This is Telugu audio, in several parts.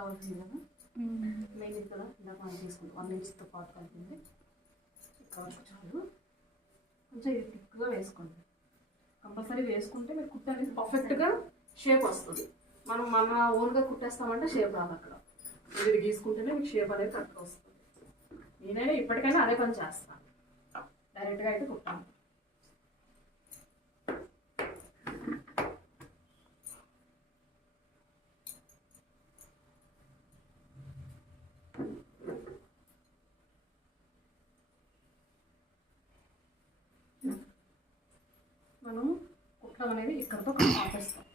కావాల్సింది కదా మెయిన్ ఇది కదా ఇందాక మనం తీసుకుంటాం 1 ఇంచ్తో పాటు కలిపింది కావచ్చు చాలు. కొంచెం ఇది థిక్గా వేసుకోండి, కంపల్సరీ వేసుకుంటే మీకు కుట్ట అనేది పర్ఫెక్ట్గా షేప్ వస్తుంది. మనం మన ఓన్గా కుట్టేస్తామంటే షేప్ రాదు. అక్కడ ఇది గీసుకుంటేనే మీకు షేప్ అనేది కరెక్ట్గా వస్తుంది. నేనైనా ఇప్పటికైనా అదే పని చేస్తాను, డైరెక్ట్గా అయితే కుట్టాను. మనం కుట్టడం అనేది ఇక్కడతో ఆపేస్తాం.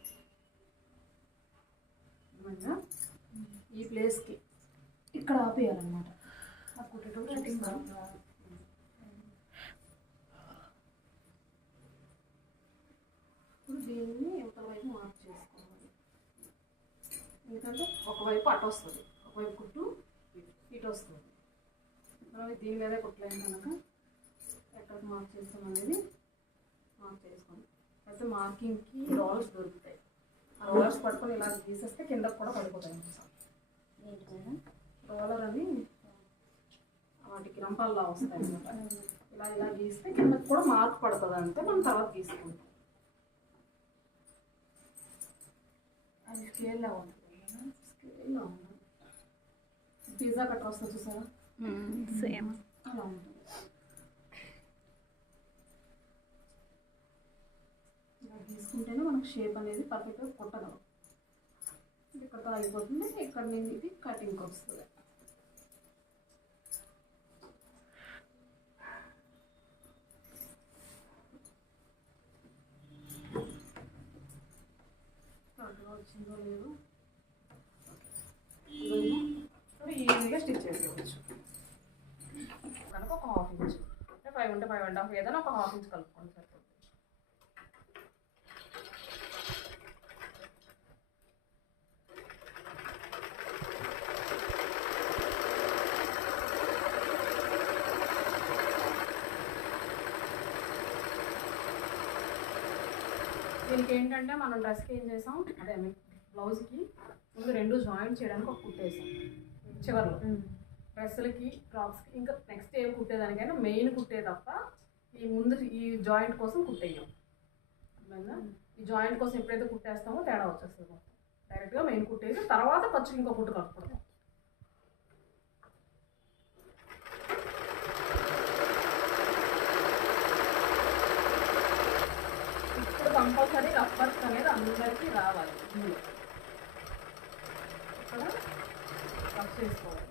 ఈ ప్లేస్కి ఇక్కడ ఆపేయాలన్నమాట. ఆ కుట్టేటప్పుడు ఇప్పుడు దీన్ని యువతల వైపు మార్క్ చేసుకోవాలి. ఎందుకంటే ఒకవైపు అటు వస్తుంది, ఒకవైపు కుట్టు ఇటు వస్తుంది. మనం దీని మీదే కుట్టలేము కనుక ఎక్కడికి మార్క్ చేస్తాం అనేది మార్క్ చేసుకోండి. అయితే మార్కింగ్కి రోలర్స్ దొరుకుతాయి. ఆ రోలర్స్ పట్టుకొని ఇలా గీసేస్తే కిందకు కూడా పడిపోతాయి. రోలర్ అని వాటికి రంపాల్లా వస్తాయి అన్నమాట. ఇలా ఇలా గీస్తే కిందకు కూడా మార్క్ పడుతుంది. అంతే మనం తర్వాత గీసుకుంటాం. అది స్కేల్లో ఉంటుంది, స్కేల్లో ఉంటుంది. పిజ్జా కట్ట వస్తుంది చూసారా, సేమ్ అలా ఉంటుంది. ఇలా గీసుకుంటేనే మనకు షేప్ అనేది పర్ఫెక్ట్గా కుట్టగలం. ఇక్కడతో అయిపోతుంది, ఇక్కడ నుంచి ఇది కటింగ్కి వస్తుంది. కరెక్ట్గా వచ్చిందో లేదో ఈజీగా స్టిచ్ చేసుకోవచ్చు. కనుక ఒక 1/2 ఇంచ్, 5 ఉంటే 5.5 ఏదైనా ఒక 1/2 ఇంచ్ కలుపుకోండి సరిపోతుంది. దీనికి ఏంటంటే మనం డ్రెస్కి ఏం చేసాం, అదే బ్లౌజ్కి ముందు 2 జాయింట్ చేయడానికి ఒక కుట్టేసాం చివర్లో. డ్రెస్సులకి ఫ్రాక్స్కి ఇంకా నెక్స్ట్ ఏం కుట్టేదానికైనా మెయిన్ కుట్టే తప్ప ఈ ముందు ఈ జాయింట్ కోసం కుట్టేయం. ఈ జాయింట్ కోసం ఎప్పుడైతే కుట్టేస్తామో తేడా వచ్చేస్తుంది. మొత్తం డైరెక్ట్గా మెయిన్ కుట్టేసి తర్వాత ఖర్చుకి ఇంకో కుట్టు కలుపుకుంటాం. ఇప్పుడు కంపల్సరీ రఫ్ వర్క్ అనేది అందరికీ రావాలి. ఇక్కడ రఫ్ చేసుకోవాలి,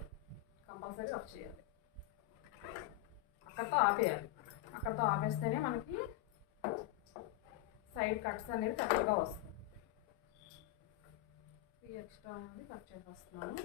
కంపల్సరీ రఫ్ చేయాలి. అక్కడితో ఆపేయాలి. అక్కడితో ఆపేస్తేనే మనకి సైడ్ కట్స్ అనేది కరెక్ట్గా వస్తుంది. ఈ ఎక్స్ట్రా అనేది కట్ చేసేస్తున్నాను.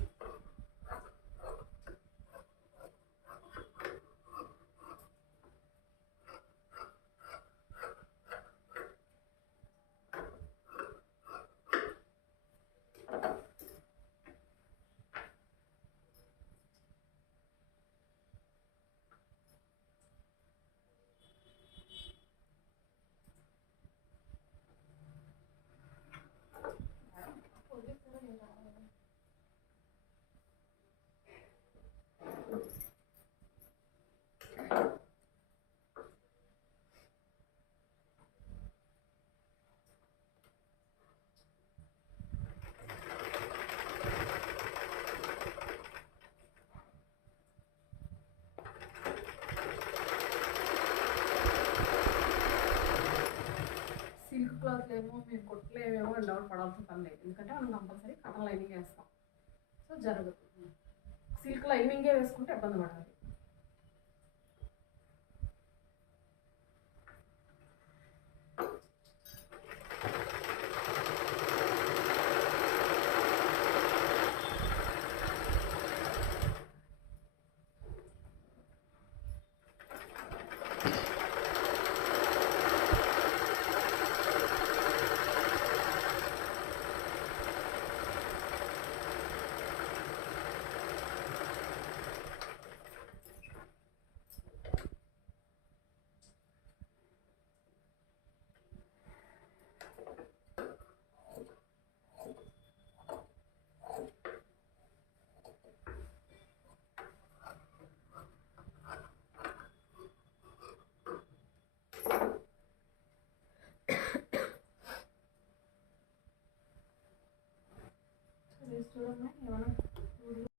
సిల్క్ క్లాత్ ఏమో మేము కుట్టలేమేమో డౌట్ పడాల్సిన పని లేదు, ఎందుకంటే మనం కంపల్సరీ కాటన్ లైనింగ్ వేస్తాం. సో జరుగుతుంది. సిల్క్ లైనింగే వేసుకుంటే ఇబ్బంది పడాలి. చూడమ్మా ఏమన్నా